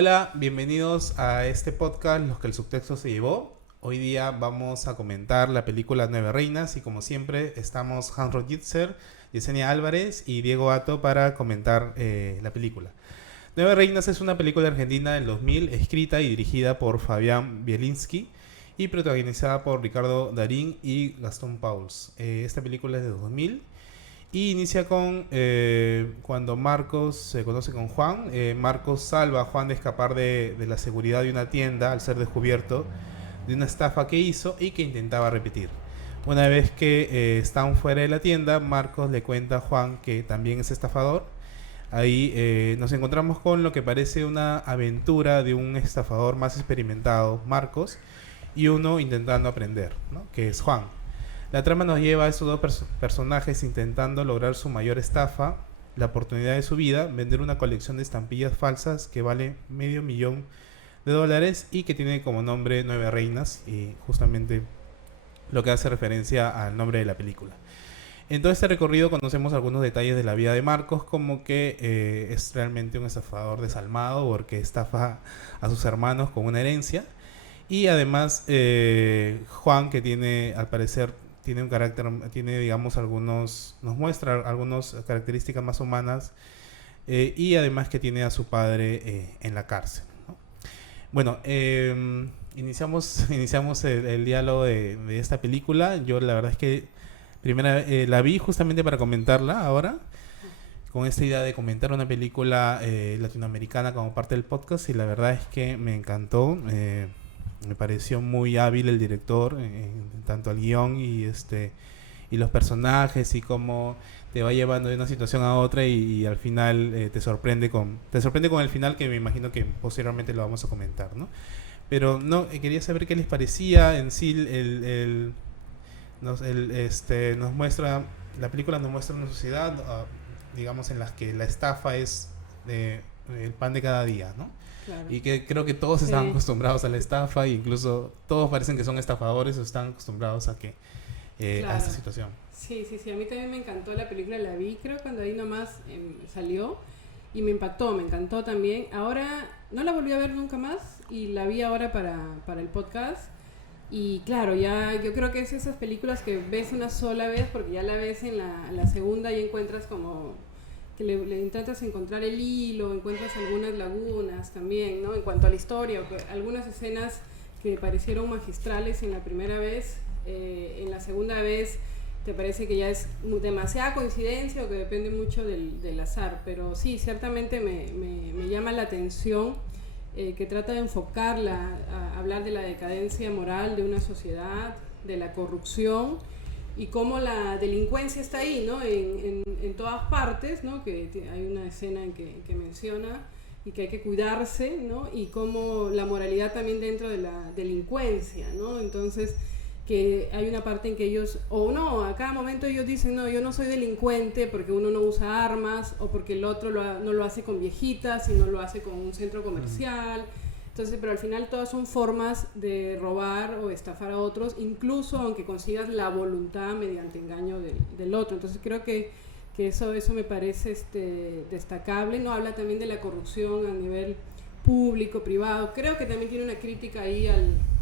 Hola, bienvenidos a este podcast Los que el subtexto se llevó. Hoy día vamos a comentar la película Nueve Reinas y como siempre estamos Hans Rojitzer, Yesenia Álvarez y Diego Atto para comentar la película. Nueve Reinas es una película argentina del 2000 escrita y dirigida por Fabián Bielinski y protagonizada por Ricardo Darín y Gastón Pauls. Esta película es de 2000 y inicia con cuando Marcos se conoce con Juan. Marcos salva a Juan de escapar de la seguridad de una tienda al ser descubierto de una estafa que hizo y que intentaba repetir. Una vez que están fuera de la tienda, Marcos le cuenta a Juan que también es estafador. Ahí nos encontramos con lo que parece una aventura de un estafador más experimentado, Marcos, y uno intentando aprender, ¿no? Que es Juan. La trama nos lleva a esos dos personajes intentando lograr su mayor estafa, la oportunidad de su vida, vender una colección de estampillas falsas que vale $500,000 y que tiene como nombre Nueve Reinas, y justamente lo que hace referencia al nombre de la película. En todo este recorrido conocemos algunos detalles de la vida de Marcos, como que es realmente un estafador desalmado porque estafa a sus hermanos con una herencia. Y además Juan, que tiene, al parecer, tiene un carácter, tiene, digamos, nos muestra algunas características más humanas, y además que tiene a su padre en la cárcel, ¿no? Bueno, iniciamos el diálogo de esta película. Yo la verdad es que la vi justamente para comentarla ahora, con esta idea de comentar una película latinoamericana como parte del podcast, y la verdad es que me encantó. Me pareció muy hábil el director en tanto al guión y los personajes, y cómo te va llevando de una situación a otra y al final te sorprende con el final, que me imagino que posteriormente lo vamos a comentar, ¿no? Pero no, quería saber qué les parecía en sí. Nos muestra, la película nos muestra una sociedad, digamos, en la que la estafa es el pan de cada día, ¿no? Claro. Y que creo que todos están acostumbrados a la estafa, e incluso todos parecen que son estafadores o están acostumbrados a a esta situación. Sí, a mí también me encantó la película, la vi creo cuando ahí nomás salió y me encantó también. Ahora no la volví a ver nunca más y la vi ahora para el podcast. Y claro, ya yo creo que es esas películas que ves una sola vez, porque ya la ves en la segunda y encuentras como que le intentas encontrar el hilo, encuentras algunas lagunas también, ¿no? En cuanto a la historia, algunas escenas que parecieron magistrales en la primera vez, en la segunda vez te parece que ya es demasiada coincidencia o que depende mucho del azar, pero sí, ciertamente me llama la atención que trata de enfocarla, a hablar de la decadencia moral de una sociedad, de la corrupción, y cómo la delincuencia está ahí, ¿no? En todas partes, ¿no? Que hay una escena en que menciona y que hay que cuidarse, ¿no? Y cómo la moralidad también dentro de la delincuencia, ¿no? Entonces, que hay una parte en que ellos, o no, a cada momento ellos dicen, no, yo no soy delincuente porque uno no usa armas, o porque el otro no lo hace con viejitas, sino lo hace con un centro comercial. Entonces, pero al final todas son formas de robar o estafar a otros, incluso aunque consigas la voluntad mediante engaño del otro. Entonces creo que eso me parece destacable, ¿no? Habla también de la corrupción a nivel público, privado. Creo que también tiene una crítica ahí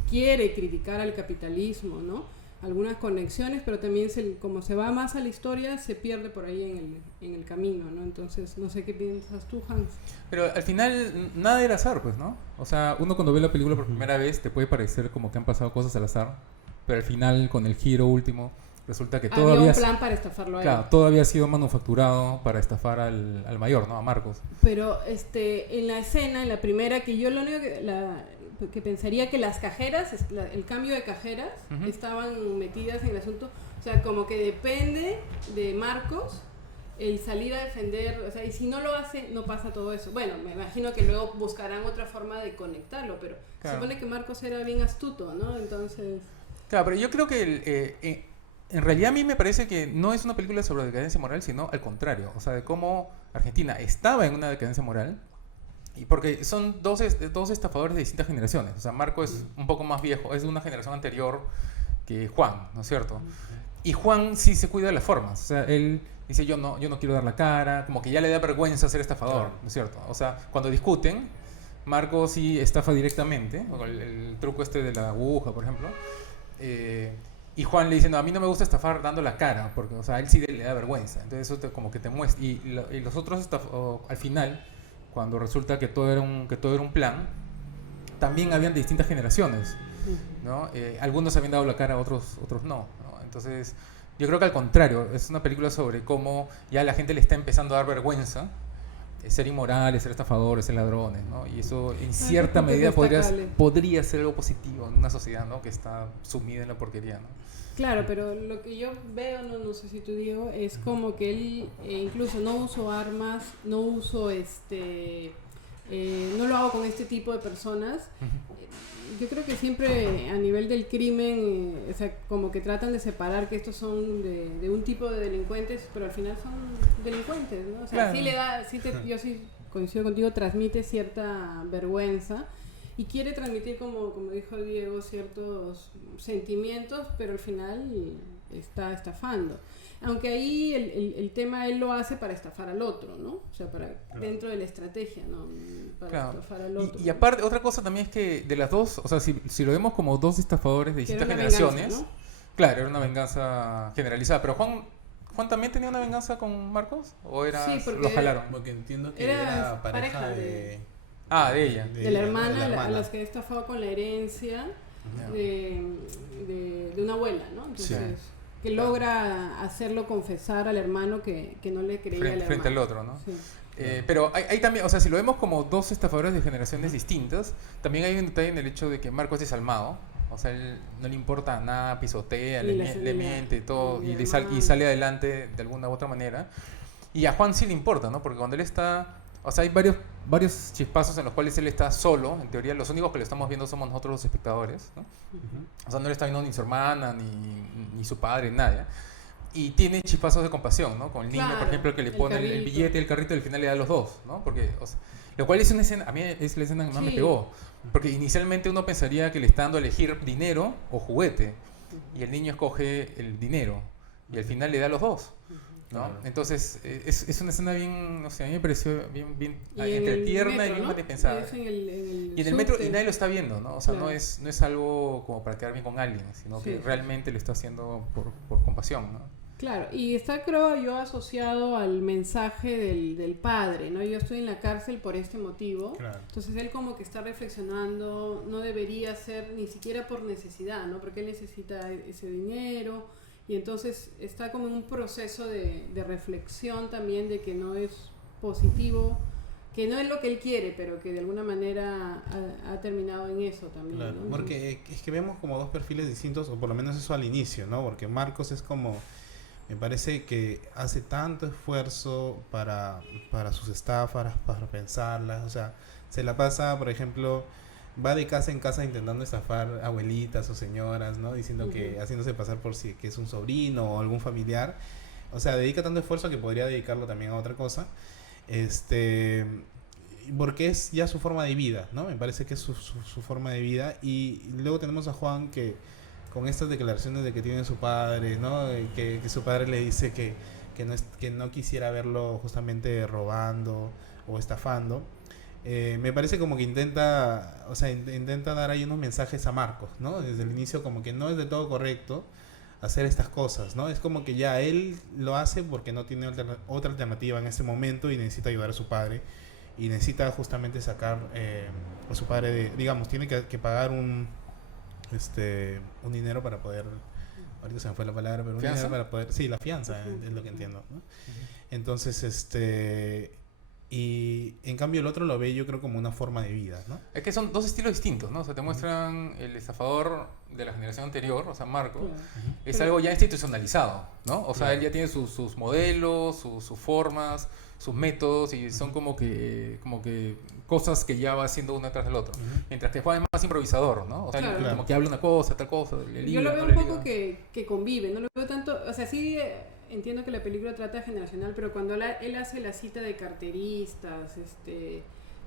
quiere criticar al capitalismo, ¿no? Algunas conexiones, pero también como se va más a la historia, se pierde por ahí en el camino, ¿no? Entonces, no sé qué piensas tú, Hans. Pero al final, nada era azar, pues, ¿no? O sea, uno cuando ve la película por primera vez, te puede parecer como que han pasado cosas al azar, pero al final, con el giro último, resulta que todo había un plan para estafarlo a él. Claro, todo había sido manufacturado para estafar al mayor, ¿no? A Marcos. Pero en la escena, en la primera, que yo lo único que pensaría que las cajeras, el cambio de cajeras, estaban metidas en el asunto, o sea, como que depende de Marcos el salir a defender, o sea, y si no lo hace, no pasa todo eso. Bueno, me imagino que luego buscarán otra forma de conectarlo, pero claro, se supone que Marcos era bien astuto, ¿no? Entonces... Claro, pero yo creo que en realidad a mí me parece que no es una película sobre decadencia moral, sino al contrario, o sea, de cómo Argentina estaba en una decadencia moral. Y porque son dos estafadores de distintas generaciones. O sea, Marco es un poco más viejo, es de una generación anterior que Juan, ¿no es cierto? Y Juan sí se cuida de las formas. O sea, él dice, yo no quiero dar la cara, como que ya le da vergüenza ser estafador, ¿no es cierto? O sea, cuando discuten, Marcos sí estafa directamente, o el truco este de la aguja, por ejemplo. Y Juan le dice, no, a mí no me gusta estafar dando la cara, porque, o sea, a él sí le da vergüenza. Entonces eso como que te muestra. Y los otros, al final, cuando resulta que todo era un plan, también habían distintas generaciones, ¿no? Algunos habían dado la cara, otros no, ¿no? Entonces, yo creo que al contrario, es una película sobre cómo ya a la gente le está empezando a dar vergüenza ser inmorales, ser estafadores, ser ladrones, ¿no? Y eso en cierta medida podría ser algo positivo en una sociedad, ¿no? Que está sumida en la porquería, ¿no? Claro, pero lo que yo veo, no sé si tú Diego, es como que él incluso no uso armas, no uso no lo hago con este tipo de personas. Yo creo que siempre a nivel del crimen, o sea, como que tratan de separar que estos son de un tipo de delincuentes, pero al final son delincuentes, ¿no? O sea, claro. yo sí coincido contigo, transmite cierta vergüenza y quiere transmitir, como dijo Diego, ciertos sentimientos, pero al final está estafando. Aunque ahí el tema él lo hace para estafar al otro, ¿no? O sea, dentro de la estrategia, ¿no? Para estafar al otro. Y aparte, otra cosa también es que de las dos, o sea, si lo vemos como dos estafadores de distintas generaciones, venganza, ¿no? Claro, era una venganza generalizada. Pero Juan también tenía una venganza con Marcos, ¿o era lo jalaron? Porque entiendo que era pareja de ella. De la hermana, a las que he estafado con la herencia de una abuela, ¿no? Entonces, que logra hacerlo confesar al hermano que no le creía a la hermana. Frente al otro, ¿no? Sí. Pero hay también, o sea, si lo vemos como dos estafadores de generaciones distintas, también hay un detalle en el hecho de que Marcos es desalmado. O sea, él no le importa nada, pisotea, le miente, todo, y sale adelante de alguna u otra manera. Y a Juan sí le importa, ¿no? Porque cuando él está... O sea, hay varios chispazos en los cuales él está solo. En teoría, los únicos que lo estamos viendo somos nosotros los espectadores, ¿no? O sea, no le está viendo ni su hermana, ni su padre, nadie. Y tiene chispazos de compasión, ¿no? Con el niño, por ejemplo, que le pone el billete y el carrito y al final le da a los dos, ¿no? Porque, o sea, lo cual es una escena, a mí es la escena que más me pegó. Porque inicialmente uno pensaría que le está dando a elegir dinero o juguete. Y el niño escoge el dinero. Y al final le da a los dos, ¿no? Claro. Entonces, es una escena bien, no sé, a mí me pareció bien entre tierna y bien mal pensada. Y en el metro, y nadie lo está viendo, ¿no? O sea, no es algo como para quedar bien con alguien, sino que realmente lo está haciendo por compasión, ¿no? Claro, y está, creo yo, asociado al mensaje del padre, ¿no? Yo estoy en la cárcel por este motivo. Claro. Entonces él como que está reflexionando, no debería ser ni siquiera por necesidad, ¿no? Porque él necesita ese dinero. Y entonces está como en un proceso de reflexión también de que no es positivo, que no es lo que él quiere, pero que de alguna manera ha terminado en eso también. Claro, ¿no? Porque es que vemos como dos perfiles distintos, o por lo menos eso al inicio, ¿no? Porque Marcos es como, me parece que hace tanto esfuerzo para sus estafas, para pensarlas, o sea, se la pasa, por ejemplo... Va de casa en casa intentando estafar abuelitas o señoras, ¿no? Diciendo que, haciéndose pasar por si que es un sobrino o algún familiar. O sea, dedica tanto esfuerzo que podría dedicarlo también a otra cosa. Porque es ya su forma de vida, ¿no? Me parece que es su forma de vida. Y luego tenemos a Juan que, con estas declaraciones de que tiene su padre, ¿no? Que su padre le dice que no quisiera verlo justamente robando o estafando. Me parece como que intenta dar ahí unos mensajes a Marcos, ¿no? Desde el inicio como que no es de todo correcto hacer estas cosas, ¿no? Es como que ya él lo hace porque no tiene otra alternativa en ese momento y necesita ayudar a su padre y necesita justamente sacar a su padre digamos, tiene que pagar un dinero para poder, ahorita se me fue la palabra, pero un dinero para poder, sí, la fianza, es lo que entiendo, ¿no? Entonces, y en cambio el otro lo ve yo creo como una forma de vida, ¿no? Es que son dos estilos distintos, ¿no? O sea, te muestran el estafador de la generación anterior, o sea, Marco, es algo ya institucionalizado, ¿no? O sea, él ya tiene sus modelos, sus formas, sus métodos, y son como que cosas que ya va haciendo una tras del otro. Mientras que Juan es más improvisador, ¿no? O sea, como que habla una cosa, tal cosa, yo lo veo un poco que convive, no lo veo tanto, o sea, sí... Entiendo que la película trata generacional, pero cuando él hace la cita de carteristas,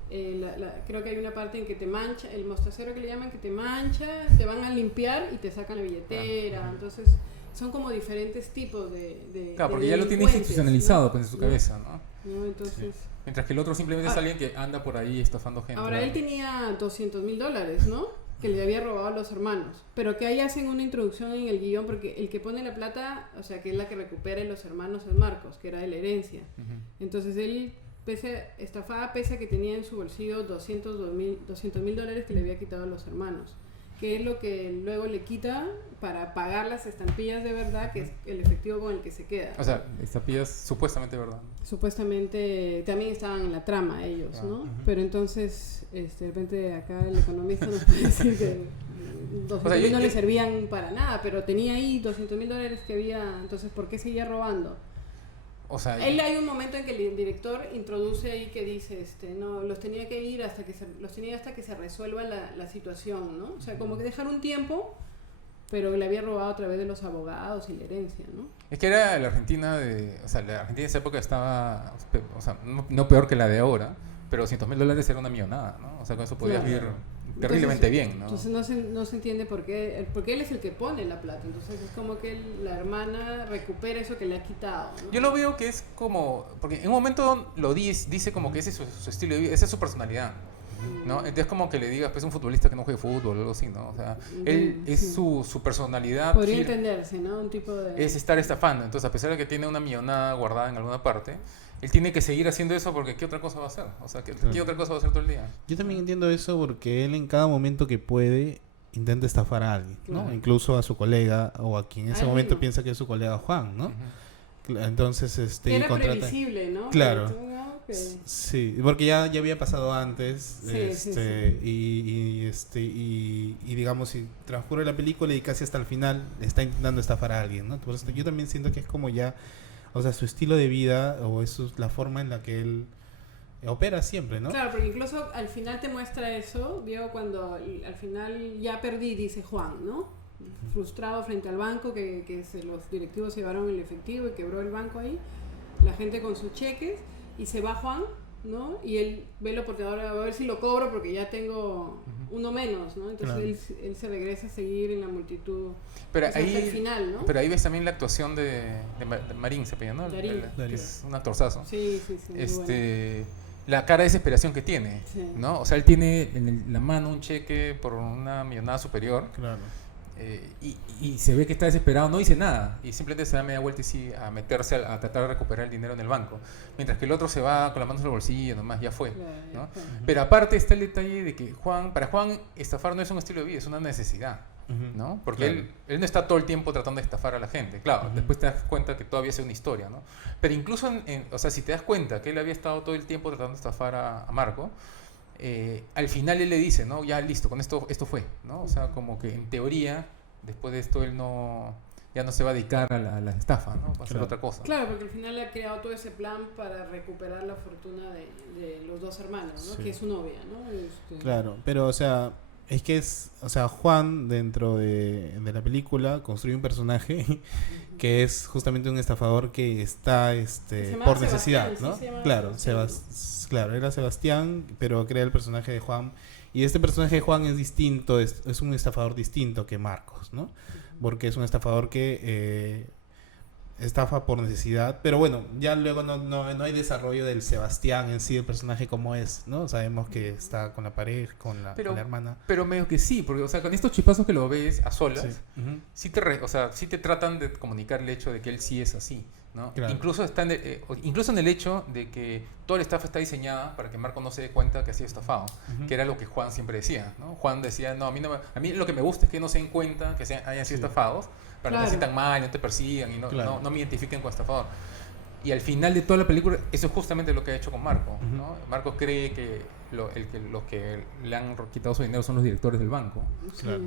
creo que hay una parte en que te mancha, el mostacero que le llaman, que te mancha, te van a limpiar y te sacan la billetera. Entonces son como diferentes tipos de claro, porque ya lo tiene institucionalizado, ¿no? Pues en su cabeza, ¿no? Entonces... Mientras que el otro simplemente es alguien que anda por ahí estafando gente. Ahora, él tenía $200,000, ¿no? Que le había robado a los hermanos. Pero que ahí hacen una introducción en el guión, porque el que pone la plata, o sea, que es la que recupera en los hermanos, es Marcos, que era de la herencia. Entonces él estafaba pese a que tenía en su bolsillo $200,000 que le había quitado a los hermanos. Que es lo que luego le quita para pagar las estampillas de verdad, que es el efectivo con el que se queda. O sea, estampillas supuestamente verdad. Supuestamente también estaban en la trama ellos, ¿no? Pero entonces, de repente acá el economista nos puede decir que $200,000 no le servían para nada, pero tenía ahí $200,000 que había, entonces ¿por qué seguía robando? O sea, Hay un momento en que el director introduce ahí que dice, no, los tenía que ir hasta que se resuelva la situación, ¿no? O sea, como que dejar un tiempo, pero le había robado a través de los abogados y la herencia, ¿no? es que era la Argentina o sea, la Argentina de esa época estaba, o sea, no peor que la de ahora, pero $200,000 era una millonada, ¿no? O sea, con eso podías vivir terriblemente bien, ¿no? Entonces no se entiende porque él es el que pone la plata, entonces es como que la hermana recupera eso que le ha quitado, ¿no? Yo lo veo que es como, porque en un momento lo dice como que ese es su estilo de vida, esa es su personalidad, ¿no? Entonces como que le digas, pues un futbolista que no juegue fútbol o algo así, ¿no? O sea, él es su personalidad. Podría entenderse, ¿no? Un tipo de... Es estar estafando, entonces a pesar de que tiene una millonada guardada en alguna parte, él tiene que seguir haciendo eso porque ¿qué otra cosa va a hacer? O sea, ¿qué otra cosa va a hacer todo el día? Yo también entiendo eso porque él en cada momento que puede intenta estafar a alguien, ¿no? Claro. Incluso a su colega o a quien en ese A él momento mismo. piensa que es su colega Juan, ¿no? Entonces, Era contrata... previsible, ¿no? Claro. Pero tú, ¿no? Que... Sí, porque ya había pasado antes, Sí. y digamos, si transcurre la película y casi hasta el final está intentando estafar a alguien, ¿no? Por eso yo también siento que es como ya, o sea, su estilo de vida o eso es la forma en la que él opera siempre, ¿no? Claro, porque incluso al final te muestra eso, Diego, cuando al final ya perdí, dice Juan, ¿no? Frustrado frente al banco, que los directivos se llevaron el efectivo y quebró el banco ahí, la gente con sus cheques, y se va Juan, ¿no? Y él ve la oportunidad, a ver si lo cobro porque ya tengo uno menos, ¿no? Entonces Claro. él se regresa a seguir en la multitud. Pero hasta ahí, el final, ¿no? pero ahí ves también la actuación de Marín, se apellida, ¿no? Darín. Que es un actorzazo. Sí, muy bueno. La cara de desesperación que tiene, Sí. ¿no? O sea, él tiene en la mano un cheque por una millonada superior. Claro. Y se ve que está desesperado, no dice nada y simplemente se da media vuelta y sí, a meterse a tratar de recuperar el dinero en el banco, mientras que el otro se va con las manos en el bolsillo, nomás ya fue, Claro, ya ¿no? fue. Pero aparte está el detalle de que para Juan estafar no es un estilo de vida, es una necesidad, ¿no? Porque Claro. él no está todo el tiempo tratando de estafar a la gente, claro, después te das cuenta que todavía es una historia, ¿no? Pero incluso, o sea, si te das cuenta que él había estado todo el tiempo tratando de estafar a Marco, al final él le dice, ¿no? Ya listo, con esto fue, ¿no? O sea, como que en teoría después de esto él ya no se va a dedicar a la estafa, ¿no? Va a hacer Claro. otra cosa. Claro, porque al final le ha creado todo ese plan para recuperar la fortuna de los dos hermanos, ¿no? Sí. Que es su novia, ¿no? Claro, pero o sea, es que o sea, Juan dentro de la película construye un personaje que es justamente un estafador que está Se llamaba por necesidad, Sebastián, ¿no? sí, se llamaba Claro, Sebastián, claro, era Sebastián, pero crea el personaje de Juan y este personaje de Juan es distinto, es un estafador distinto que Marcos, ¿no? Porque es un estafador que estafa por necesidad, pero bueno, ya luego no hay desarrollo del Sebastián en sí, el personaje como es, ¿no? Sabemos que está con la pareja, con la hermana. Pero medio que sí, porque o sea, con estos chipazos que lo ves a solas, Sí. Ujú. o sea, sí te tratan de comunicar el hecho de que él sí es así, ¿no? Claro. Incluso incluso en el hecho de que toda la estafa está diseñada para que Marco no se dé cuenta que ha sido estafado, Ujú. que era lo que Juan siempre decía, ¿no? Juan decía, no, a mí lo que me gusta es que no se den cuenta que hayan sido Sí. estafados, para que no Claro. se sientan mal, no te persigan y Claro. no me identifiquen como estafador. Y al final de toda la película, eso es justamente lo que ha hecho con Marco, Ujú. ¿no? Marco cree que los que le han quitado su dinero son los directores del banco, Sí. Claro.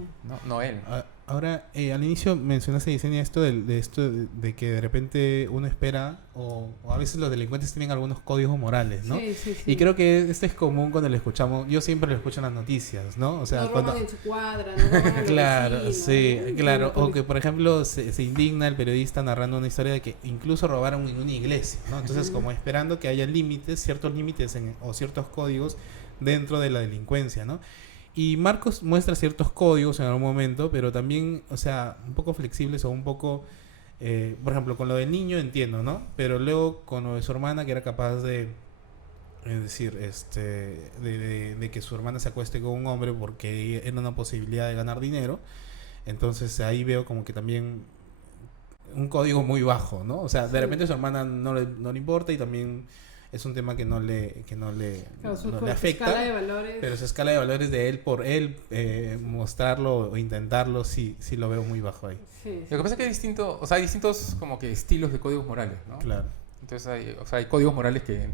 no él. Ahora, al inicio mencionaste, Yesenia, esto de que de repente uno espera, o a veces los delincuentes tienen algunos códigos morales, ¿no? Sí. Y creo que esto es común cuando lo escuchamos, yo siempre lo escucho en las noticias, ¿no? O sea, No cuando... roban en su cuadra, no roban a los Claro, vecinos, sí, ¿no? claro. Como O que, por ejemplo, se indigna el periodista narrando una historia de que incluso robaron en una iglesia, ¿no? Entonces, como esperando que haya límites, ciertos límites o ciertos códigos dentro de la delincuencia, ¿no? Y Marcos muestra ciertos códigos en algún momento, pero también, o sea, un poco flexibles o un poco... por ejemplo, con lo del niño entiendo, ¿no? Pero luego con lo de su hermana, que era capaz de Es decir, de que su hermana se acueste con un hombre porque era una posibilidad de ganar dinero. Entonces ahí veo como que también un código muy bajo, ¿no? O sea, de repente a su hermana no le importa y también es un tema que no le Claro, no le su afecta. escala de valores. Pero su escala de valores de él por él, mostrarlo o intentarlo, sí lo veo muy bajo ahí. Sí, Lo que pasa es que hay distintos como que estilos de códigos morales, ¿no? Claro. Entonces hay códigos morales que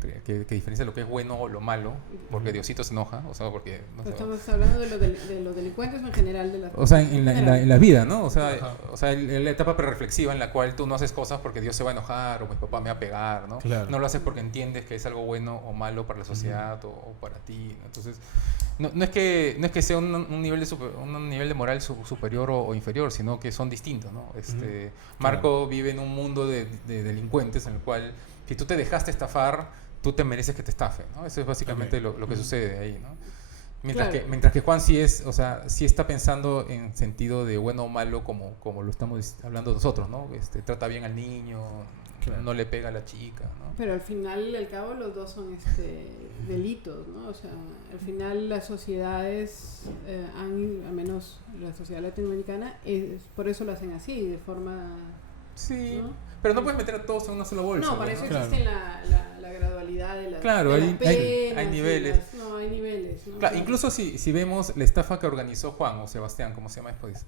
diferencian lo que es bueno o lo malo, porque Diosito se enoja, o sea, porque... No sé, estamos hablando de los delincuentes en general. o sea, en la vida, ¿no? O sea, Ajá. en la etapa prereflexiva en la cual tú no haces cosas porque Dios se va a enojar o mi papá me va a pegar, ¿no? Claro. No lo haces porque entiendes que es algo bueno o malo para la sociedad o para ti, ¿no? Entonces, no es que sea un nivel de moral superior o inferior, sino que son distintos, ¿no? Marco vive en un mundo de delincuentes en el cual si tú te dejaste estafar, tú te mereces que te estafen, ¿no? Eso es básicamente lo que sucede ahí, ¿no? Mientras que Juan sí está pensando en sentido de bueno o malo como lo estamos hablando nosotros, ¿no? Trata bien al niño, Claro. no le pega a la chica, ¿no? Pero al final y al cabo los dos son delitos, ¿no? O sea, al final las sociedades, al menos la sociedad latinoamericana, por eso lo hacen así, de forma... Sí, ¿no? pero no puedes meter a todos en una sola bolsa. No, para eso Claro. existe la gradualidad de las, Claro, de las hay penas, niveles. no, hay niveles, ¿no? Claro, incluso si vemos la estafa que organizó Juan o Sebastián, como se llama después,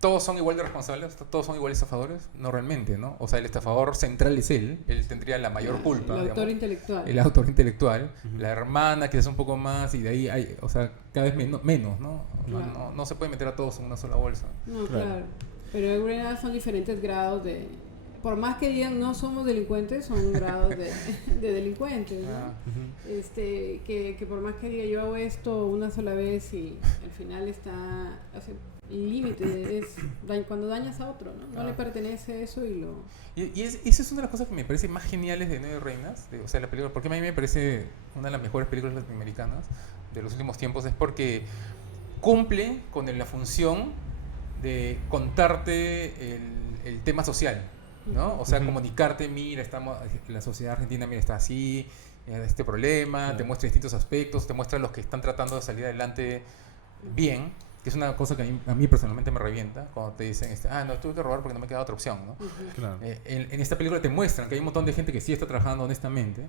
todos son igual de responsables, todos son igual de estafadores, no realmente, ¿no? O sea, el estafador central es él tendría la mayor culpa. El autor digamos. intelectual. El autor intelectual, la hermana que es un poco más y de ahí hay, o sea, cada vez menos, ¿no? Claro. No se puede meter a todos en una sola bolsa. No, Claro. claro. Pero en realidad son diferentes grados de... Por más que digan no somos delincuentes, son grados de delincuentes, ¿no? Ah. Que por más que diga yo hago esto una sola vez y al final está... O sea, el límite es cuando dañas a otro, ¿no? No le pertenece eso y lo... Esa es una de las cosas que me parece más geniales de Nueve Reinas, o sea, la película, porque a mí me parece una de las mejores películas latinoamericanas de los últimos tiempos, es porque cumple con la función de contarte el tema social, ¿no? O sea, comunicarte, mira, la sociedad argentina, mira, está así, este problema, te muestra distintos aspectos, te muestra los que están tratando de salir adelante bien, que es una cosa que a mí personalmente me revienta, cuando te dicen, no, tuve que robar porque no me queda otra opción, ¿no? Claro. En esta película te muestran que hay un montón de gente que sí está trabajando honestamente,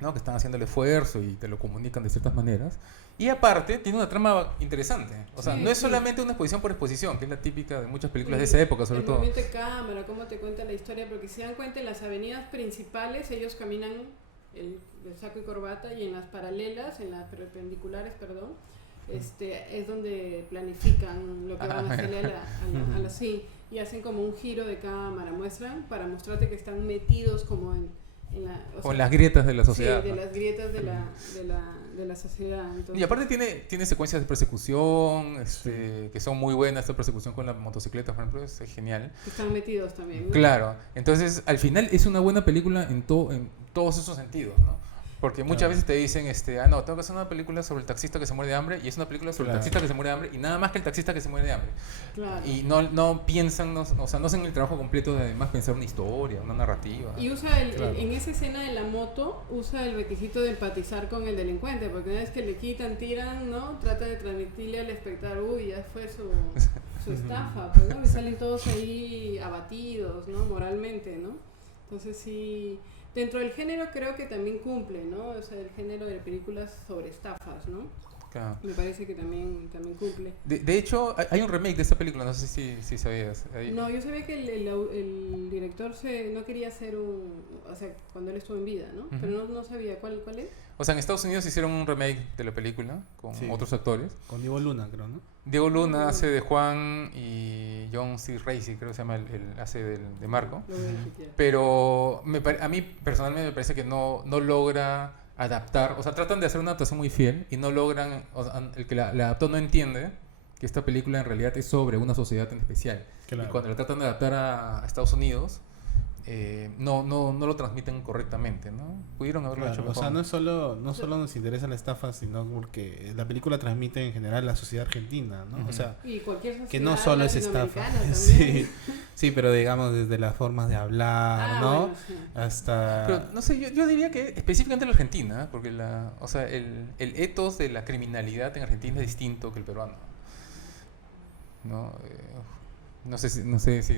¿no? Que están haciendo el esfuerzo y te lo comunican de ciertas maneras. Y aparte, tiene una trama interesante. O sea, Sí, no es sí. solamente una exposición por exposición, que es la típica de muchas películas de esa época, sobre el todo. movimiento de cámara, cómo te cuenta la historia, porque si se dan cuenta en las avenidas principales ellos caminan el saco y corbata y en las paralelas, en las perpendiculares, perdón, es donde planifican lo que van a hacerle a la sí, y hacen como un giro de cámara, muestran para mostrarte que están metidos como en O en las grietas de la sociedad. Sí, de ¿no? las grietas de la sociedad. Entonces, Y aparte tiene secuencias de persecución que son muy buenas. Esta persecución con la motocicleta, por ejemplo, es genial. que están metidos también, ¿no? Claro, entonces al final es una buena película en todos esos sentidos, ¿no? Porque muchas Claro. veces te dicen, no, tengo que hacer una película sobre el taxista que se muere de hambre, y es una película sobre el Claro. taxista que se muere de hambre, y nada más que el taxista que se muere de hambre. Claro. Y no piensan, o sea, no hacen el trabajo completo de además pensar una historia, una narrativa. Y usa Claro. en esa escena de la moto, usa el requisito de empatizar con el delincuente, porque una vez que le quitan, tiran, ¿no? Trata de transmitirle al espectador, uy, ya fue su estafa, pues, ¿no? Y salen todos ahí abatidos, ¿no? Moralmente, ¿no? Entonces sí, dentro del género creo que también cumple, ¿no? O sea, el género de películas sobre estafas, ¿no? Claro. Me parece que también cumple. De hecho, hay un remake de esta película, no sé si sabías. No, yo sabía que el director no quería hacer o sea, cuando él estuvo en vida, ¿no? Ujú. Pero no sabía cuál es. O sea, en Estados Unidos hicieron un remake de la película con Sí. otros actores. Con Diego Luna, creo, ¿no? Diego Luna hace de Juan y John C. Reilly, creo que se llama, hace de Marco. Lo voy a chequear. Pero a mí personalmente me parece que no logra adaptar, o sea, tratan de hacer una adaptación muy fiel y no logran, o sea, el que la adaptó no entiende que esta película en realidad es sobre una sociedad en especial. Claro. Y cuando la tratan de adaptar a Estados Unidos, no lo transmiten correctamente, ¿no? Pudieron haberlo hecho Claro, o mejor. sea, no solo nos interesa la estafa, sino porque la película transmite en general la sociedad argentina, ¿no? O sea, Y cualquier sociedad que no solo es estafa. latinoamericana Sí, también. sí, pero digamos desde las formas de hablar, ¿no? Bueno, sí. Hasta... Pero no sé, yo diría que específicamente en la Argentina, ¿eh? Porque o sea, el ethos de la criminalidad en Argentina es distinto que el peruano, ¿no? No sé si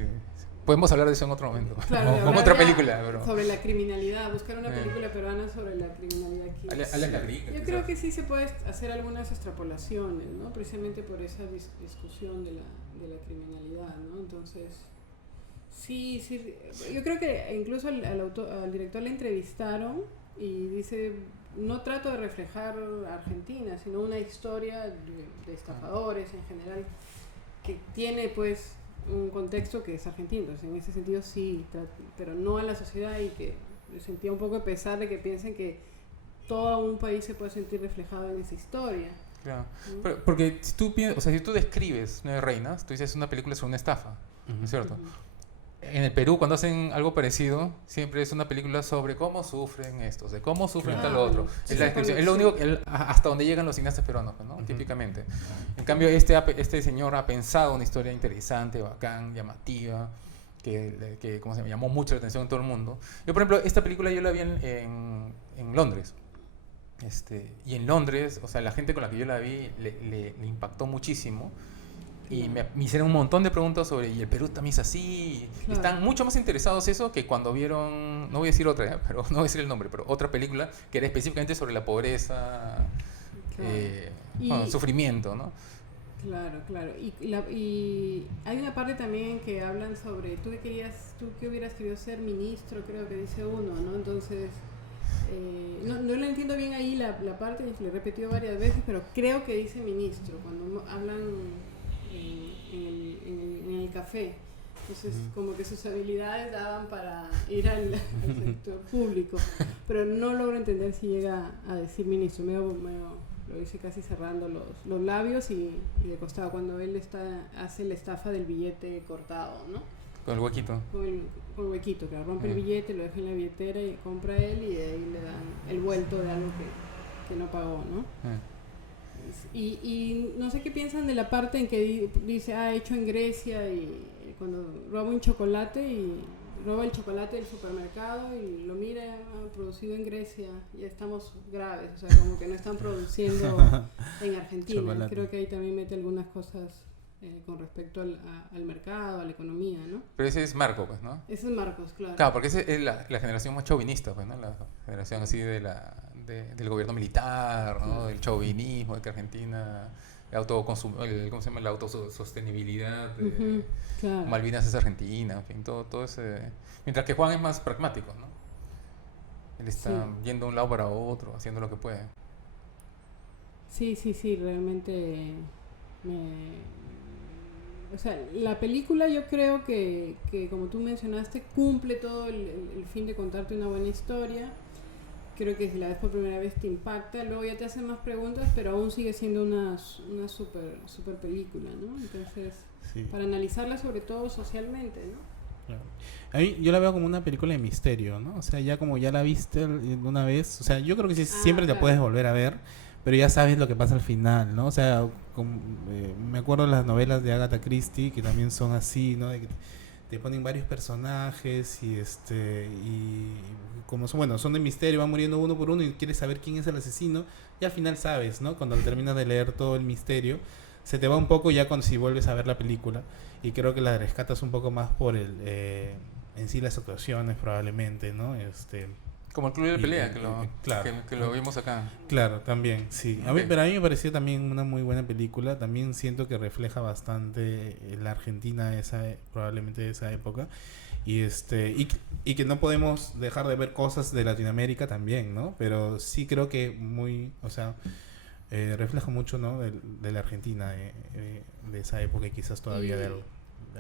podemos hablar de eso en otro momento, Claro, o de con hablar otra ya película, pero sobre la criminalidad, buscar una Eh. película peruana sobre la criminalidad aquí. Alan Garriga, Yo quizás. creo que sí se puede hacer algunas extrapolaciones, ¿no? Precisamente por esa discusión de la criminalidad, ¿no? Entonces, sí, yo creo que incluso al director le entrevistaron y dice, no trato de reflejar Argentina, sino una historia de estafadores en general que tiene pues un contexto que es argentino. Entonces, en ese sentido sí, pero no a la sociedad, y que sentía un poco de pesar de que piensen que todo un país se puede sentir reflejado en esa historia. Claro. ¿no? Porque si tú o sea, si tú describes Nueve Reinas, tú dices una película sobre una estafa, ¿no es cierto? Ujú. En el Perú, cuando hacen algo parecido, siempre es una película sobre cómo sufren estos, de cómo sufren Claro. tal otro. Sí, Es la esa descripción, es lo único, hasta donde llegan los cineastas peruanos, ¿no? Ujú. Típicamente. En cambio, este señor ha pensado una historia interesante, bacán, llamativa, que ¿cómo se llama? Llamó mucho la atención en todo el mundo. Yo, por ejemplo, esta película yo la vi en Londres. Y en Londres, o sea, la gente con la que yo la vi le impactó muchísimo. Y me hicieron un montón de preguntas sobre, y el Perú también es así. Claro. Están mucho más interesados eso que cuando vieron, no voy a decir otra, pero no voy a decir el nombre, pero otra película que era específicamente sobre la pobreza, Claro. bueno, sufrimiento, ¿no? Claro. Y hay una parte también que hablan sobre, tú que hubieras querido ser ministro, creo que dice uno, ¿no? Entonces, no le entiendo bien ahí la parte, le he repetido varias veces, pero creo que dice ministro, cuando hablan en el café. Entonces, como que sus habilidades daban para ir al sector público, pero no logro entender si llega a decir ministro, medio lo dice casi cerrando los labios y de costado, cuando él hace la estafa del billete cortado, ¿no? Con el huequito. Con el huequito, que rompe el billete, lo deja en la billetera y compra él, y de ahí le dan el vuelto de algo que no pagó, ¿no? Y no sé qué piensan de la parte en que dice, hecho en Grecia, y cuando roba un chocolate y roba el chocolate del supermercado y lo mira, producido en Grecia, ya estamos graves, o sea, como que no están produciendo en Argentina. Chocolate. Creo que ahí también mete algunas cosas con respecto al mercado, a la economía, ¿no? Pero ese es Marco, pues, ¿no? Ese es Marcos, claro. Claro, porque esa es la generación más chauvinista, pues, ¿no? La generación así del gobierno militar, ¿no? Del chauvinismo, de que Argentina, ¿cómo se llama? La autosostenibilidad, Ujú, claro. Malvinas es Argentina, en fin, todo ese... Mientras que Juan es más pragmático, ¿no? Él está yendo de un lado para otro, haciendo lo que puede. Sí, realmente o sea, la película yo creo que como tú mencionaste, cumple todo el fin de contarte una buena historia. Creo que si la ves por primera vez te impacta, luego ya te hacen más preguntas, pero aún sigue siendo una super película, ¿no? Entonces, Sí. para analizarla sobre todo socialmente, ¿no? Claro. A mí, yo la veo como una película de misterio, ¿no? O sea, ya como ya la viste una vez, o sea, yo creo que sí, siempre la claro. puedes volver a ver, pero ya sabes lo que pasa al final, ¿no? O sea, me acuerdo de las novelas de Agatha Christie, que también son así, ¿no? De que te ponen varios personajes y como son de misterio, van muriendo uno por uno y quieres saber quién es el asesino, y al final sabes, ¿no? Cuando terminas de leer todo el misterio, se te va un poco ya si vuelves a ver la película, y creo que la rescatas un poco más por en sí las actuaciones probablemente, ¿no? Como el Club de la Pelea, claro. que lo vimos acá. Claro, también, sí. Ok. Pero a mí me pareció también una muy buena película. También siento que refleja bastante la Argentina probablemente de esa época. Y que no podemos dejar de ver cosas de Latinoamérica también, ¿no? Pero sí creo que refleja mucho, ¿no? de la Argentina de esa época y quizás todavía de algo.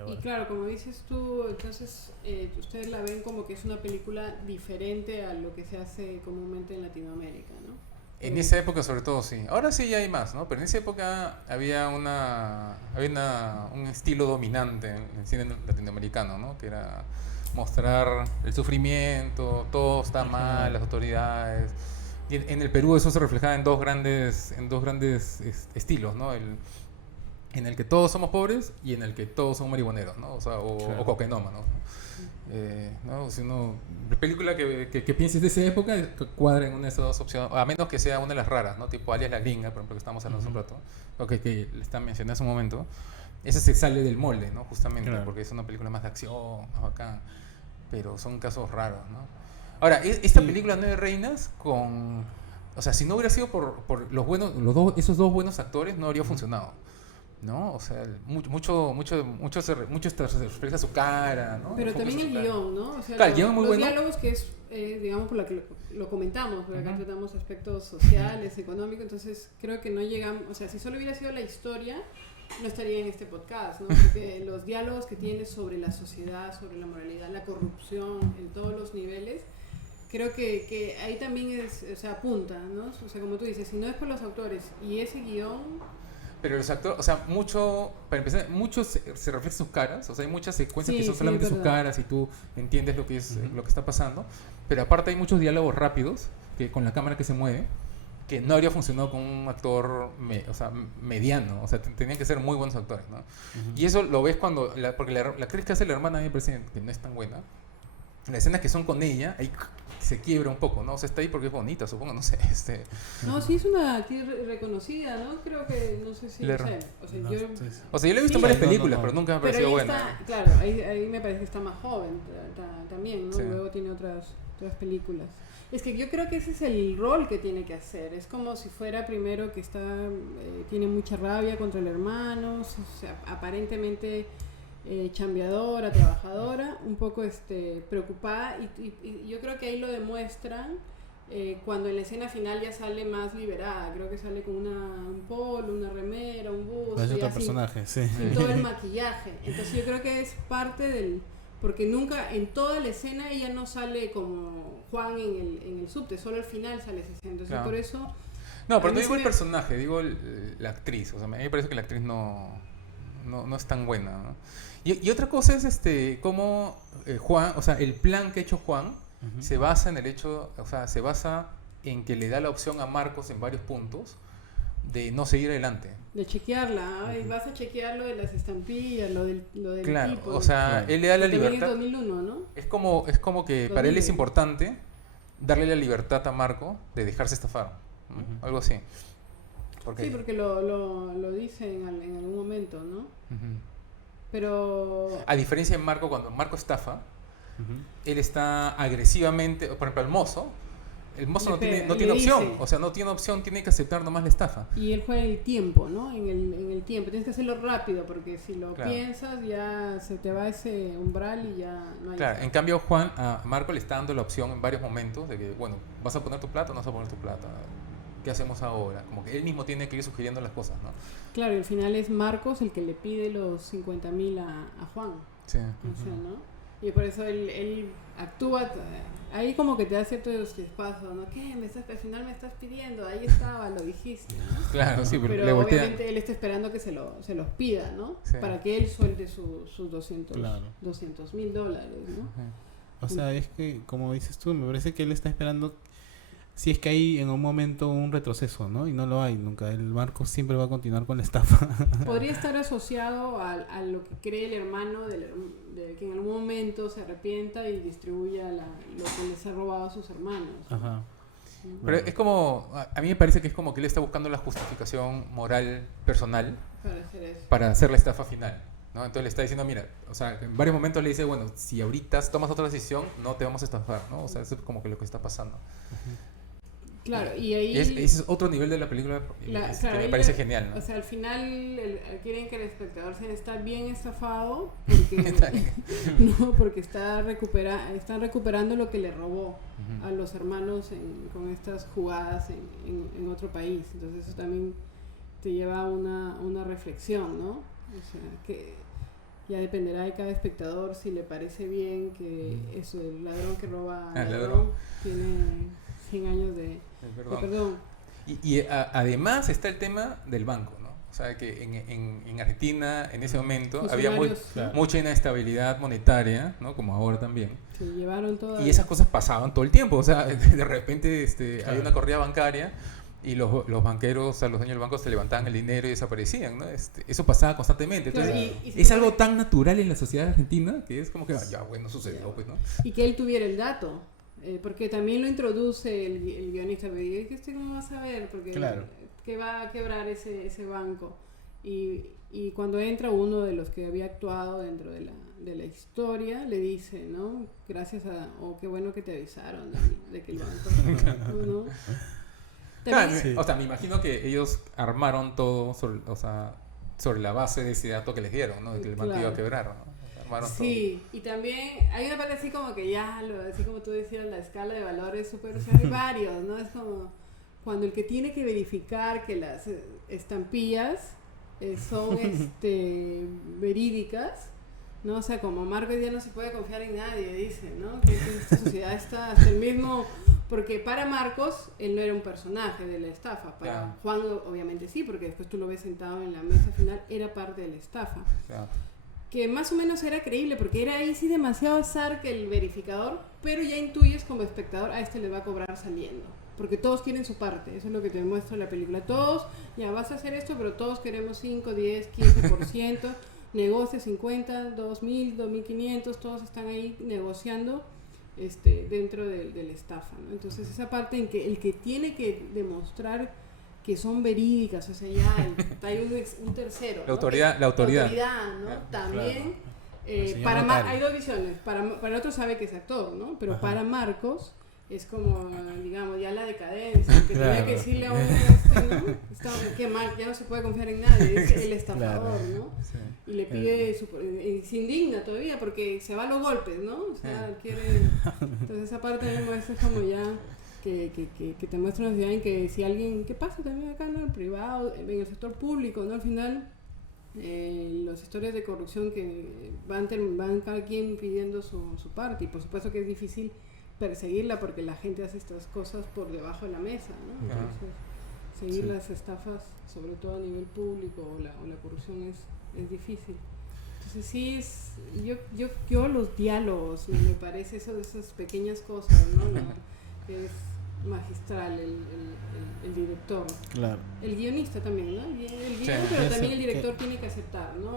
Y claro, como dices tú, entonces ustedes la ven como que es una película diferente a lo que se hace comúnmente en Latinoamérica, ¿no? En esa época sobre todo sí. Ahora sí ya hay más, ¿no? Pero en esa época había un estilo dominante en el cine latinoamericano, ¿no? Que era mostrar el sufrimiento, todo está mal, las autoridades. Y en el Perú eso se reflejaba en dos grandes estilos, ¿no? En el que todos somos pobres y en el que todos son marihuaneros, ¿no? O sea, o cocainómanos, ¿no? ¿No? Si uno, la película que pienses de esa época cuadra en una de esas dos opciones, a menos que sea una de las raras, ¿no? Tipo Alias la Gringa, por ejemplo, que estamos hablando hace un rato, o que le están mencionando hace un momento. Esa se sale del molde, ¿no? Justamente, porque es una película más de acción, más bacán, pero son casos raros, ¿no? Ahora, esta película Nueve Reinas o sea, si no hubiera sido por esos dos buenos actores, no habría funcionado, ¿no? O sea, mucho se refleja su cara, ¿no? Pero también el guión, ¿no? O sea, claro, el guión es muy los bueno. diálogos que es, digamos, por lo que lo comentamos, porque acá tratamos aspectos sociales, económicos, entonces creo que no llegamos, o sea, si solo hubiera sido la historia, no estaría en este podcast, ¿no? Porque los diálogos que tiene sobre la sociedad, sobre la moralidad, la corrupción, en todos los niveles, creo que ahí también o sea, apunta, ¿no? O sea, como tú dices, si no es por los autores y ese guión... Pero los actores, o sea, para empezar, mucho se refleja en sus caras, o sea, hay muchas secuencias que son solamente sus caras y tú entiendes lo que está pasando, pero aparte hay muchos diálogos rápidos, que con la cámara que se mueve, que no habría funcionado con un actor mediano, o sea, tenían que ser muy buenos actores, ¿no? Y eso lo ves porque la actriz que hace la hermana a mí me parece que no es tan buena. Las escenas que son con ella, ahí se quiebra un poco, ¿no? O sea, está ahí porque es bonita, supongo, no sé. No, sí es una actriz reconocida, ¿no? Creo que, no sé si lo sé. O sea, yo la he visto en varias películas, pero nunca me ha parecido buena. Claro, ahí me parece que está más joven también, ¿no? Sí. Luego tiene otras películas. Es que yo creo que ese es el rol que tiene que hacer. Es como si fuera primero que tiene mucha rabia contra el hermano, o sea, aparentemente chambeadora, trabajadora, un poco preocupada y yo creo que ahí lo demuestran cuando en la escena final ya sale más liberada. Creo que sale con un polo, una remera, un buzo. Es otro personaje, sí. Sin todo el maquillaje. Entonces yo creo que es parte del... Porque nunca, en toda la escena, ella no sale como Juan en el subte, solo al final sale esa escena. Entonces, claro. Por eso... No, pero no digo el personaje, digo la actriz. O sea, a mí me parece que la actriz no es tan buena, ¿no? Y otra cosa es cómo Juan, o sea, el plan que ha hecho Juan se basa en el hecho, o sea, se basa en que le da la opción a Marcos en varios puntos de no seguir adelante. De chequearla, vas a chequear lo de las estampillas, lo del claro, tipo. O sea, él le da la libertad. También en 2001, ¿no? Es como que 2000. Para él es importante darle la libertad a Marco de dejarse estafar, algo así. Sí, porque lo dice en algún momento, ¿no? Pero... A diferencia de Marco, cuando Marco estafa, él está agresivamente, por ejemplo, el mozo no tiene opción, o sea, no tiene opción, tiene que aceptar nomás la estafa. Y él juega el tiempo, ¿no? En el tiempo, tienes que hacerlo rápido, porque si lo piensas ya se te va ese umbral y ya no hay... Claro, en cambio Juan, a Marco le está dando la opción en varios momentos de que, bueno, ¿vas a poner tu plata o no vas a poner tu plata? ¿Qué hacemos ahora? Como que él mismo tiene que ir sugiriendo las cosas, ¿no? Claro, y al final es Marcos el que le pide los 50.000 a Juan. Sí. O sea, ¿no? Y por eso él actúa, ahí como que te da ciertos espacios, ¿no? ¿Qué? Al final me estás pidiendo, ahí estaba, lo dijiste, ¿no? Claro, sí, pero obviamente él está esperando que se los pida, ¿no? Sí. Para que él suelte sus $200,000, ¿no? O sea, es que, como dices tú, me parece que él está esperando... Si es que hay en un momento un retroceso, ¿no? Y no lo hay nunca. El Marcos siempre va a continuar con la estafa. Podría estar asociado a lo que cree el hermano de que en algún momento se arrepienta y distribuya lo que les ha robado a sus hermanos. Ajá. Pero es como, a mí me parece que es como que él está buscando la justificación moral personal para hacer la estafa final, ¿no? Entonces le está diciendo, mira, o sea, en varios momentos le dice, bueno, si ahorita tomas otra decisión, no te vamos a estafar, ¿no? O sea, eso es como que lo que está pasando. Claro, y ahí... Ese es otro nivel de la película que me parece genial, ¿no? O sea, al final quieren que el espectador está bien estafado porque están recuperando lo que le robó a los hermanos con estas jugadas en otro país. Entonces eso también te lleva a una reflexión, ¿no? O sea, que ya dependerá de cada espectador si le parece bien que eso, el ladrón que roba ladrón tiene 100 años de perdón. Y además está el tema del banco, ¿no? O sea, que en Argentina en ese momento Los había horarios, claro. mucha inestabilidad monetaria, ¿no? Como ahora también. se llevaron todas. Y esas cosas pasaban todo el tiempo. O sea, de repente Claro. hay una corrida bancaria y los banqueros, o sea, los dueños del banco se levantaban el dinero y desaparecían, ¿no? Eso pasaba constantemente. Claro, Entonces, y se es supone- algo tan natural en la sociedad argentina que es como que, ya, bueno, sucedió, pues, ¿no? Y que él tuviera el dato. Porque también lo introduce el guionista. Me dice, ¿que este cómo va a saber? Porque Claro. que va a quebrar ese banco. Y cuando entra uno de los que había actuado dentro de la historia, le dice, ¿no? Gracias a... qué bueno que te avisaron de que el banco... ¿no? Claro, También- Sí. o sea, me imagino que ellos armaron todo sobre la base de ese dato que les dieron, ¿no? De que el banco Claro. iba a quebrar, ¿no? Armaron Sí, y también hay una parte así como que ya, así como tú decías, la escala de valores súper, o sea, hay varios, ¿no? Es como cuando el que tiene que verificar que las estampillas son verídicas, ¿no? O sea, como Marco hoy día no se puede confiar en nadie, dice, ¿no? Que esta sociedad está hasta el mismo... Porque para Marcos, él no era un personaje de la estafa. Para Claro. Juan, obviamente sí, porque después tú lo ves sentado en la mesa final, era parte de la estafa. O sea, Que más o menos era creíble, porque era ahí sí demasiado azar que el verificador, pero ya intuyes como espectador, a este le va a cobrar saliendo. Porque todos quieren su parte, eso es lo que te muestra la película. Todos, ya vas a hacer esto, pero todos queremos 5, 10, 15%, negocia 50, 2.000, 2.500, todos están ahí negociando dentro de la estafa, ¿no? Entonces esa parte en que el que tiene que demostrar que son verídicas, o sea, ya hay un tercero, La ¿no? autoridad- la autoridad. ¿no? Claro, También, El señor para notario. hay dos visiones, para otro sabe que es actor, ¿no? Pero Ajá. para Marcos es como, digamos, ya la decadencia, que tenía Claro. que decirle a uno, ¿no? Qué mal, ya no se puede confiar en nadie, es el estafador, Claro. ¿no? sí. Y le pide, se indigna todavía porque se va a los golpes, ¿no? O sea, quiere... Entonces esa parte me muestra como ya que te muestra una ciudad en que si alguien... ¿Qué pasa también acá, no? En el privado, en el sector público, ¿no? Al final, las historias de corrupción que van cada quien pidiendo su parte. Y por supuesto que es difícil perseguirla porque la gente hace estas cosas por debajo de la mesa, ¿no? Ajá. Entonces, seguir Sí. las estafas, sobre todo a nivel público, o la corrupción es difícil. Entonces sí es, yo los diálogos, me parece esas pequeñas cosas, ¿no? Que es magistral el director. Claro. El guionista también, ¿no? El guion, Sí. pero Sí, también sí, el director tiene que aceptar, ¿no?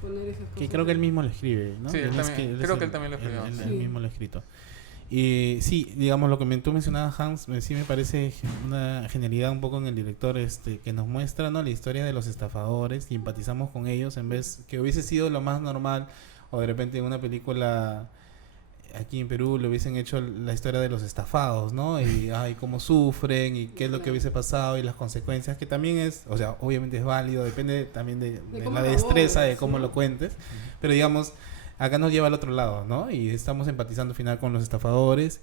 Poner esas cosas. Que creo que él mismo lo escribe, ¿no? Sí, él No es también- él creo es que él también lo escribió, Él sí. mismo lo ha escrito. Y sí, digamos, lo que tú mencionabas, Hans, sí me parece una genialidad un poco en el director que nos muestra, ¿no? La historia de los estafadores y empatizamos con ellos en vez que hubiese sido lo más normal o de repente en una película aquí en Perú le hubiesen hecho la historia de los estafados, ¿no? Y cómo sufren y qué es lo que hubiese pasado y las consecuencias, que también es, o sea, obviamente es válido, depende también de cómo la lo destreza, de abordes, cómo ¿no? lo cuentes, pero digamos, acá nos lleva al otro lado, ¿no? Y estamos empatizando al final con los estafadores,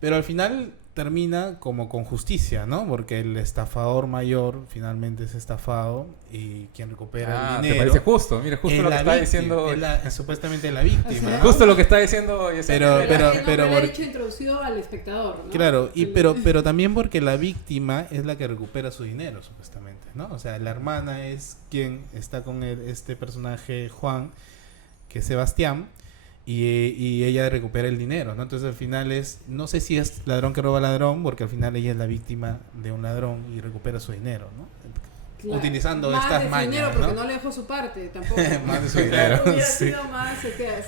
pero al final termina como con justicia, ¿no? Porque el estafador mayor finalmente es estafado y quien recupera el ¿te dinero parece justo? Mira, justo es lo que la está víctima, diciendo... es supuestamente la víctima, sea, ¿no? Justo lo que está diciendo Yesenia. Pero me lo ha por- dicho introducido al espectador, ¿no? Claro, El- pero también porque la víctima es la que recupera su dinero, supuestamente, ¿no? O sea, la hermana es quien está con este personaje Juan, que es Sebastián, y ella recupera el dinero, ¿no? Entonces al final no sé si es ladrón que roba ladrón, porque al final ella es la víctima de un ladrón y recupera su dinero, ¿no? Claro, Utilizando más estas de su mañas, dinero, ¿no? porque no le dejó su parte tampoco. Más de su dinero, Hubiera sí. sido más,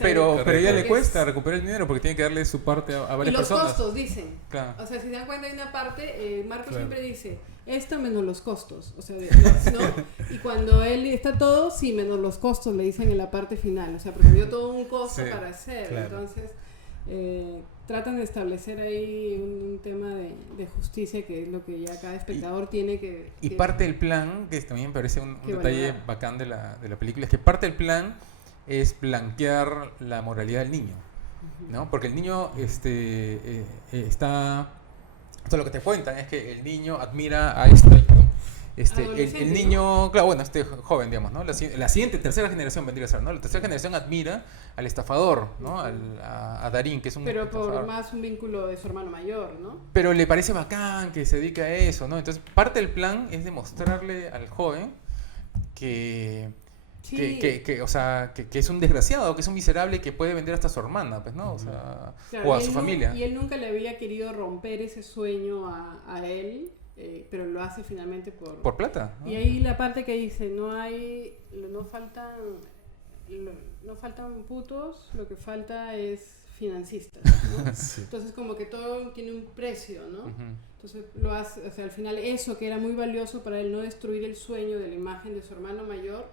Pero a ella le porque cuesta es- recuperar el dinero porque tiene que darle su parte a Y varias los personas. costos, dicen. Claro. O sea, si se dan cuenta, hay una parte, Marcos Claro. siempre dice, esta menos los costos. O sea, ¿no? Y cuando él está todo, sí, menos los costos, le dicen en la parte final. O sea, porque dio todo un costo Sí, para hacer. claro. Entonces, tratan de establecer ahí un tema de justicia, que es lo que ya cada espectador tiene que... Y que- parte del plan, que también me parece un que detalle valorar. bacán de la película, es que parte del plan es blanquear la moralidad del niño, ¿no? Porque el niño está... Esto lo que te cuentan es que el niño admira a esta el Adolescente, niño, claro, bueno, joven, digamos, ¿no? La siguiente, tercera generación vendría a ser, ¿no? La tercera generación admira al estafador, ¿no? A Darín, que es un Pero estafador. por más un vínculo de su hermano mayor, ¿no? Pero le parece bacán que se dedica a eso, ¿no? Entonces, parte del plan es demostrarle al joven que, Sí. o sea, que es un desgraciado, que es un miserable que puede vender hasta a su hermana, pues, ¿no? O sea, Claro, o a y su él familia. y él nunca le había querido romper ese sueño a él, pero lo hace finalmente Por plata, ¿no? Y ahí la parte que dice, no faltan putos, lo que falta es financistas, ¿no? Sí. Entonces como que todo tiene un precio, ¿no? Ujú. Entonces lo hace, o sea, al final eso que era muy valioso para él, no destruir el sueño de la imagen de su hermano mayor,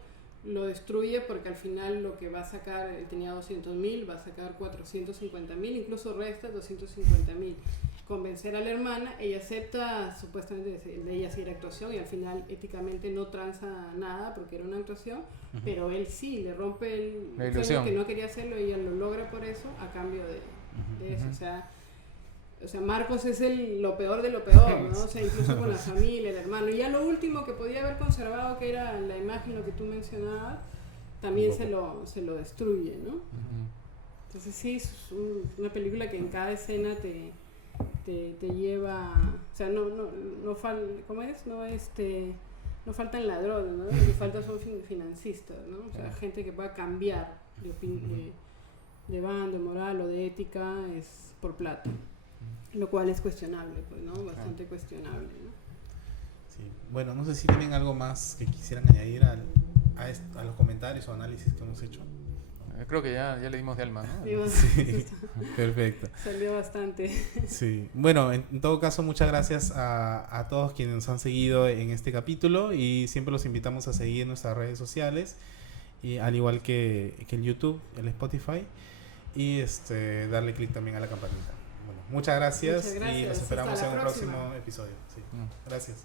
lo destruye porque al final lo que va a sacar, él tenía 200.000, va a sacar 450.000, incluso resta 250.000. Convencer a la hermana, ella acepta supuestamente de ella seguir actuación y al final éticamente no tranza nada porque era una actuación, pero él sí le rompe La el ilusión. sueño que no quería hacerlo y ella lo logra por eso a cambio de eso. O sea, Marcos es lo peor de lo peor, ¿no? O sea, incluso con la familia, el hermano. Y ya lo último que podía haber conservado, que era la imagen, lo que tú mencionabas, también se lo destruye, ¿no? Ujú. Entonces sí, es una película que en cada escena te lleva, o sea, ¿cómo es? No faltan ladrones, ¿no? Lo que falta son financistas, ¿no? O sea, Claro. gente que pueda cambiar de bando, de moral o de ética es por plata, lo cual es cuestionable, pues, ¿no? Bastante cuestionable, ¿no? Sí. Bueno, no sé si tienen algo más que quisieran añadir a los comentarios o análisis que hemos hecho. Creo que ya le dimos de alma, ¿no? Digo, Sí, perfecto. salió bastante. Sí, bueno, en todo caso, muchas gracias a todos quienes nos han seguido en este capítulo y siempre los invitamos a seguir en nuestras redes sociales, y al igual que el YouTube, el Spotify, y darle clic también a la campanita. Bueno, muchas gracias, Muchas gracias. y nos Hasta esperamos la en un próxima. próximo episodio. Sí. Mm. Gracias.